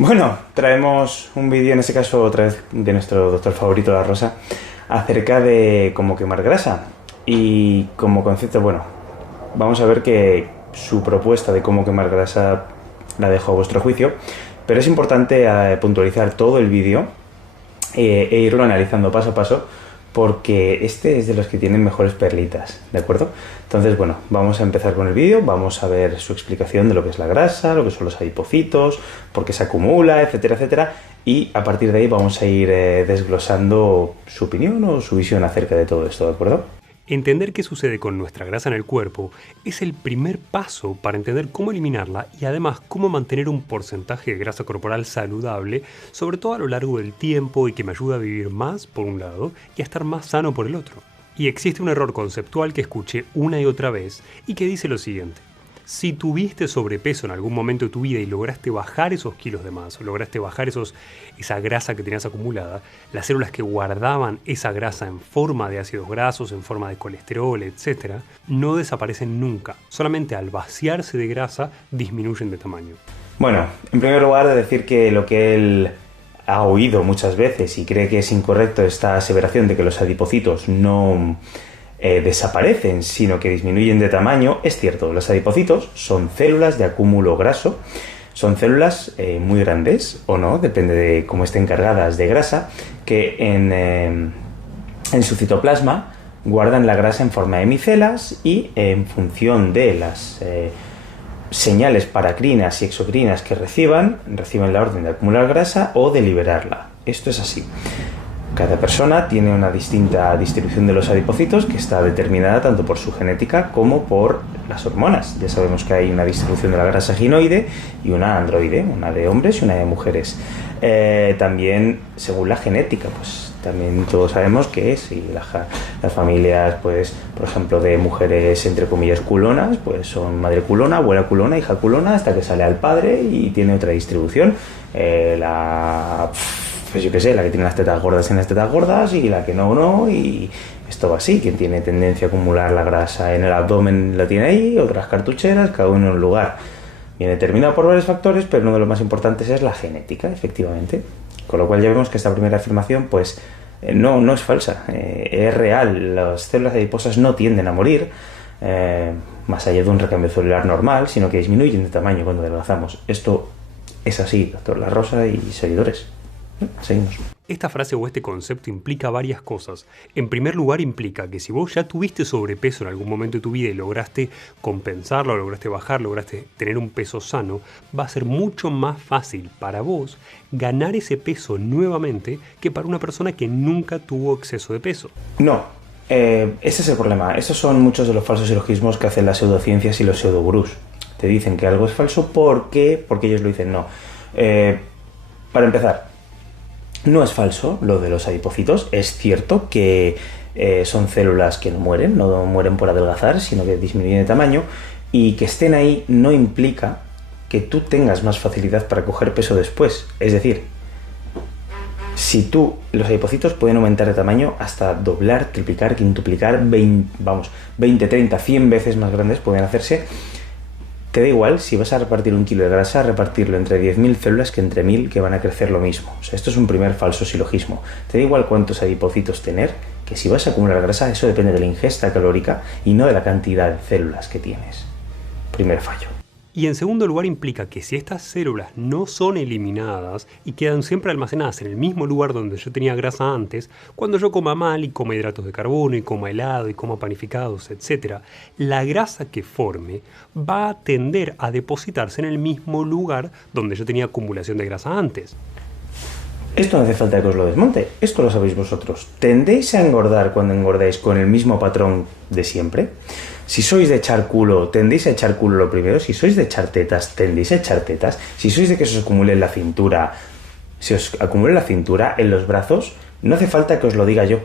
Bueno, traemos un vídeo, en este caso otra vez de nuestro doctor favorito, La Rosa, acerca de cómo quemar grasa. Y como concepto, bueno, vamos a ver que su propuesta de cómo quemar grasa la dejo a vuestro juicio, pero es importante puntualizar todo el vídeo e irlo analizando paso a paso, porque este es de los que tienen mejores perlitas, ¿de acuerdo? Entonces, bueno, vamos a empezar con el vídeo, vamos a ver su explicación de lo que es la grasa, lo que son los adipocitos, por qué se acumula, etcétera, etcétera, y a partir de ahí vamos a ir desglosando su opinión o su visión acerca de todo esto, ¿de acuerdo? Entender qué sucede con nuestra grasa en el cuerpo es el primer paso para entender cómo eliminarla y además cómo mantener un porcentaje de grasa corporal saludable, sobre todo a lo largo del tiempo, y que me ayuda a vivir más por un lado y a estar más sano por el otro. Y existe un error conceptual que escuché una y otra vez y que dice lo siguiente: si tuviste sobrepeso en algún momento de tu vida y lograste bajar esos kilos de más, o lograste bajar esa grasa que tenías acumulada, las células que guardaban esa grasa en forma de ácidos grasos, en forma de colesterol, etc., no desaparecen nunca. Solamente al vaciarse de grasa disminuyen de tamaño. Bueno, en primer lugar, de decir que lo que él ha oído muchas veces y cree que es incorrecto esta aseveración de que los adipocitos no desaparecen, sino que disminuyen de tamaño, es cierto. Los adipocitos son células de acúmulo graso, son células muy grandes, o no, depende de cómo estén cargadas de grasa, que en su citoplasma guardan la grasa en forma de micelas y en función de las señales paracrinas y exocrinas que reciben la orden de acumular grasa o de liberarla. Esto es así. Cada persona tiene una distinta distribución de los adipocitos que está determinada tanto por su genética como por las hormonas. Ya sabemos que hay una distribución de la grasa ginoide y una androide, una de hombres y una de mujeres. También según la genética, pues también todos sabemos que si las familias, pues por ejemplo de mujeres entre comillas culonas, pues son madre culona, abuela culona, hija culona, hasta que sale al padre y tiene otra distribución. Pues yo qué sé, la que tiene las tetas gordas tiene las tetas gordas y la que no, y esto va así. Quien tiene tendencia a acumular la grasa en el abdomen la tiene ahí, otras cartucheras, cada uno en un lugar. Viene determinado por varios factores, pero uno de los más importantes es la genética, efectivamente. Con lo cual ya vemos que esta primera afirmación pues no es falsa, es real. Las células adiposas no tienden a morir, más allá de un recambio celular normal, sino que disminuyen de tamaño cuando adelgazamos. Esto es así, doctor La Rosa y seguidores. Seguimos. Esta frase o este concepto implica varias cosas. En primer lugar, implica que si vos ya tuviste sobrepeso en algún momento de tu vida y lograste compensarlo, lograste bajar, lograste tener un peso sano, va a ser mucho más fácil para vos ganar ese peso nuevamente que para una persona que nunca tuvo exceso de peso. No, ese es el problema. Esos son muchos de los falsos silogismos que hacen las pseudociencias y los pseudogurús. Te dicen que algo es falso porque ellos lo dicen no. Para empezar, no es falso lo de los adipocitos. Es cierto que son células que no mueren por adelgazar, sino que disminuyen de tamaño, y que estén ahí no implica que tú tengas más facilidad para coger peso después. Es decir, los adipocitos pueden aumentar de tamaño hasta doblar, triplicar, quintuplicar, 20, 30, 100 veces más grandes pueden hacerse. Te da igual si vas a repartir un kilo de grasa, repartirlo entre 10.000 células que entre 1.000 que van a crecer lo mismo. O sea, esto es un primer falso silogismo. Te da igual cuántos adipocitos tener, que si vas a acumular grasa, eso depende de la ingesta calórica y no de la cantidad de células que tienes. Primer fallo. Y en segundo lugar, implica que si estas células no son eliminadas y quedan siempre almacenadas en el mismo lugar donde yo tenía grasa antes, cuando yo coma mal y coma hidratos de carbono y coma helado y coma panificados, etc., la grasa que forme va a tender a depositarse en el mismo lugar donde yo tenía acumulación de grasa antes. Esto no hace falta que os lo desmonte, esto lo sabéis vosotros. ¿Tendéis a engordar cuando engordáis con el mismo patrón de siempre? Si sois de echar culo, tendéis a echar culo lo primero. Si sois de echar tetas, tendéis a echar tetas. Si sois de que se os acumule en la cintura, si os acumule en la cintura, en los brazos, no hace falta que os lo diga yo.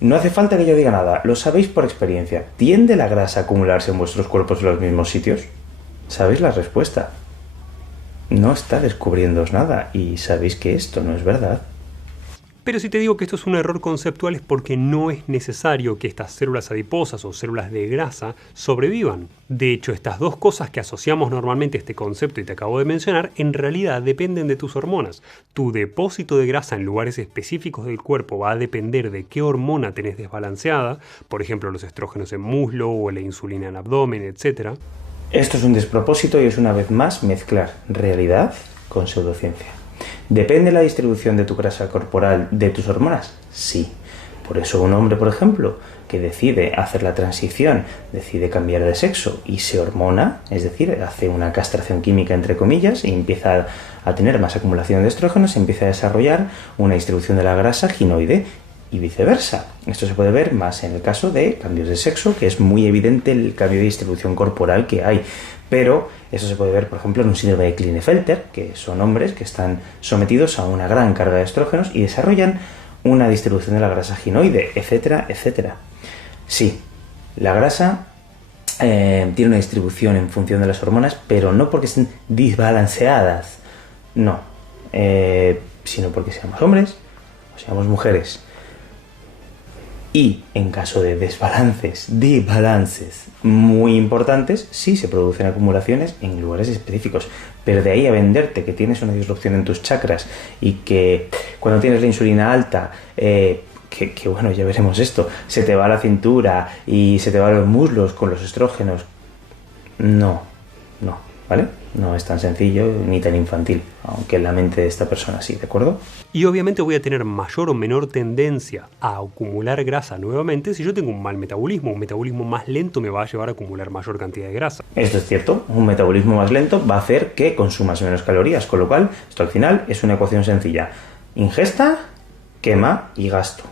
No hace falta que yo diga nada, lo sabéis por experiencia. ¿Tiende la grasa a acumularse en vuestros cuerpos en los mismos sitios? ¿Sabéis la respuesta? No está descubriéndoos nada y sabéis que esto no es verdad. Pero si te digo que esto es un error conceptual es porque no es necesario que estas células adiposas o células de grasa sobrevivan. De hecho, estas dos cosas que asociamos normalmente a este concepto y te acabo de mencionar, en realidad dependen de tus hormonas. Tu depósito de grasa en lugares específicos del cuerpo va a depender de qué hormona tenés desbalanceada, por ejemplo los estrógenos en muslo o la insulina en abdomen, etc. Esto es un despropósito y es una vez más mezclar realidad con pseudociencia. ¿Depende la distribución de tu grasa corporal de tus hormonas? Sí. Por eso un hombre, por ejemplo, que decide hacer la transición, decide cambiar de sexo y se hormona, es decir, hace una castración química entre comillas y empieza a tener más acumulación de estrógenos, empieza a desarrollar una distribución de la grasa ginoide y viceversa. Esto se puede ver más en el caso de cambios de sexo, que es muy evidente el cambio de distribución corporal que hay. Pero eso se puede ver, por ejemplo, en un síndrome de Klinefelter, que son hombres que están sometidos a una gran carga de estrógenos y desarrollan una distribución de la grasa ginoide, etcétera, etcétera. Sí, la grasa tiene una distribución en función de las hormonas, pero no porque estén desbalanceadas, no, sino porque seamos hombres o seamos mujeres. Y en caso de desbalances muy importantes, sí se producen acumulaciones en lugares específicos. Pero de ahí a venderte que tienes una disrupción en tus chakras y que cuando tienes la insulina alta, que bueno, ya veremos esto, se te va a la cintura y se te van los muslos con los estrógenos. No, ¿vale? No es tan sencillo ni tan infantil, aunque en la mente de esta persona sí, ¿de acuerdo? Y obviamente voy a tener mayor o menor tendencia a acumular grasa nuevamente si yo tengo un mal metabolismo. Un metabolismo más lento me va a llevar a acumular mayor cantidad de grasa. Esto es cierto, un metabolismo más lento va a hacer que consumas menos calorías, con lo cual esto al final es una ecuación sencilla. Ingesta, quema y gasto.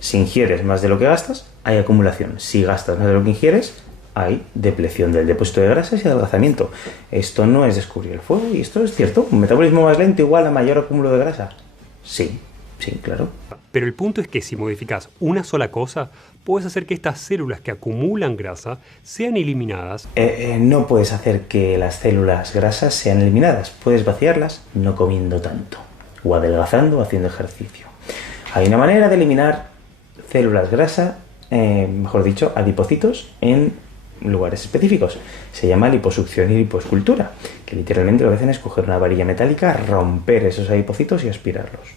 Si ingieres más de lo que gastas, hay acumulación. Si gastas más de lo que ingieres, hay depleción del depósito de grasas y adelgazamiento. Esto no es descubrir el fuego y esto es cierto. ¿Un metabolismo más lento igual a mayor acúmulo de grasa? Sí, claro. Pero el punto es que si modificas una sola cosa, puedes hacer que estas células que acumulan grasa sean eliminadas. No puedes hacer que las células grasas sean eliminadas. Puedes vaciarlas no comiendo tanto o adelgazando o haciendo ejercicio. Hay una manera de eliminar células grasa, mejor dicho, adipocitos en lugares específicos. Se llama liposucción y lipoescultura, que literalmente lo que hacen es coger una varilla metálica, romper esos adipocitos y aspirarlos.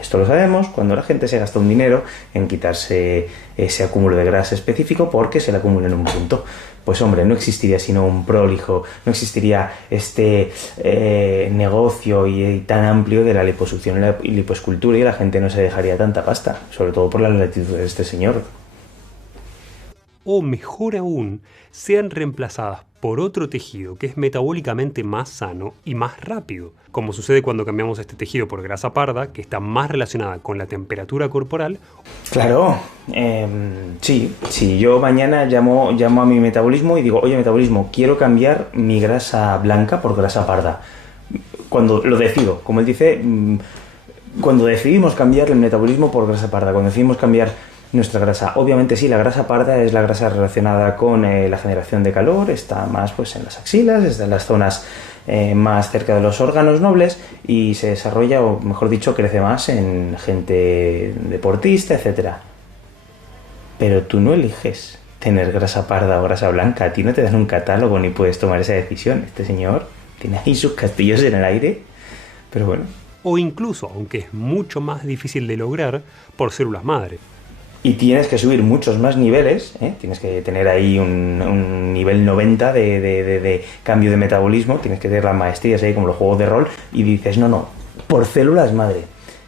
Esto lo sabemos cuando la gente se gasta un dinero en quitarse ese acúmulo de grasa específico porque se le acumula en un punto. Pues hombre, no existiría sino un prolijo, no existiría este negocio y tan amplio de la liposucción y lipoescultura y la gente no se dejaría tanta pasta, sobre todo por la latitud de este señor. O mejor aún, sean reemplazadas por otro tejido que es metabólicamente más sano y más rápido, como sucede cuando cambiamos este tejido por grasa parda, que está más relacionada con la temperatura corporal. Claro, sí, yo mañana llamo a mi metabolismo y digo, oye metabolismo, quiero cambiar mi grasa blanca por grasa parda. Cuando lo decido, como él dice, cuando decidimos cambiar el metabolismo por grasa parda, cuando decidimos cambiar nuestra grasa. Obviamente sí, la grasa parda es la grasa relacionada con la generación de calor, está más pues en las axilas, está en las zonas más cerca de los órganos nobles y se desarrolla, o mejor dicho, crece más en gente deportista, etcétera. Pero tú no eliges tener grasa parda o grasa blanca, a ti no te dan un catálogo ni puedes tomar esa decisión. Este señor tiene ahí sus castillos en el aire, pero bueno. O incluso, aunque es mucho más difícil de lograr, por células madre. Y tienes que subir muchos más niveles, tienes que tener ahí un nivel 90 de cambio de metabolismo, tienes que tener las maestrías ahí como los juegos de rol y dices, no, por células madre.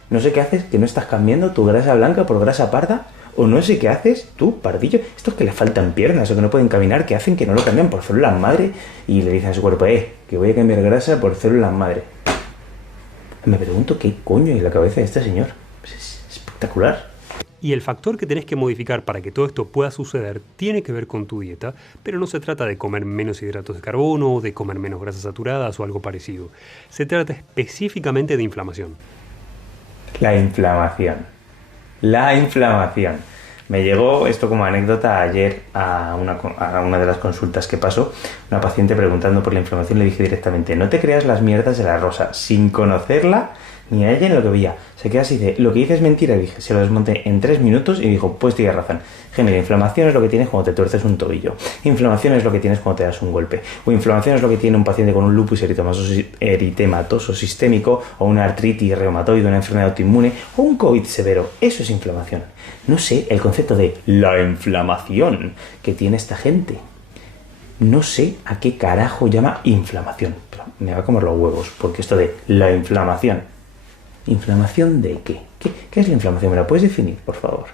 No sé qué haces, que no estás cambiando tu grasa blanca por grasa parda, o no sé qué haces tú, pardillo, estos que le faltan piernas o que no pueden caminar, que hacen que no lo cambian por células madre y le dicen a su cuerpo, que voy a cambiar grasa por células madre. Me pregunto qué coño hay en la cabeza de este señor. Pues es espectacular. Y el factor que tenés que modificar para que todo esto pueda suceder tiene que ver con tu dieta, pero no se trata de comer menos hidratos de carbono, o de comer menos grasas saturadas o algo parecido. Se trata específicamente de inflamación. La inflamación. Me llegó esto como anécdota ayer a una de las consultas que pasó, una paciente preguntando por la inflamación. Le dije directamente, no te creas las mierdas de la rosa, sin conocerla. ni a ella ni lo que veía. Se queda así de, lo que dices es mentira. Y dije, se lo desmonté en 3 minutos y dijo, pues tienes razón. Mira, inflamación es lo que tienes cuando te tuerces un tobillo. Inflamación es lo que tienes cuando te das un golpe. O inflamación es lo que tiene un paciente con un lupus eritematoso sistémico, o una artritis reumatoide, una enfermedad autoinmune, o un COVID severo. Eso es inflamación. No sé el concepto de la inflamación que tiene esta gente. No sé a qué carajo llama inflamación. Pero me va a comer los huevos, porque esto de la inflamación. ¿Inflamación de qué? ¿Qué es la inflamación? ¿Me la puedes definir, por favor?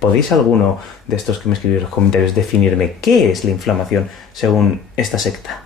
¿Podéis alguno de estos que me escribís en los comentarios definirme qué es la inflamación según esta secta?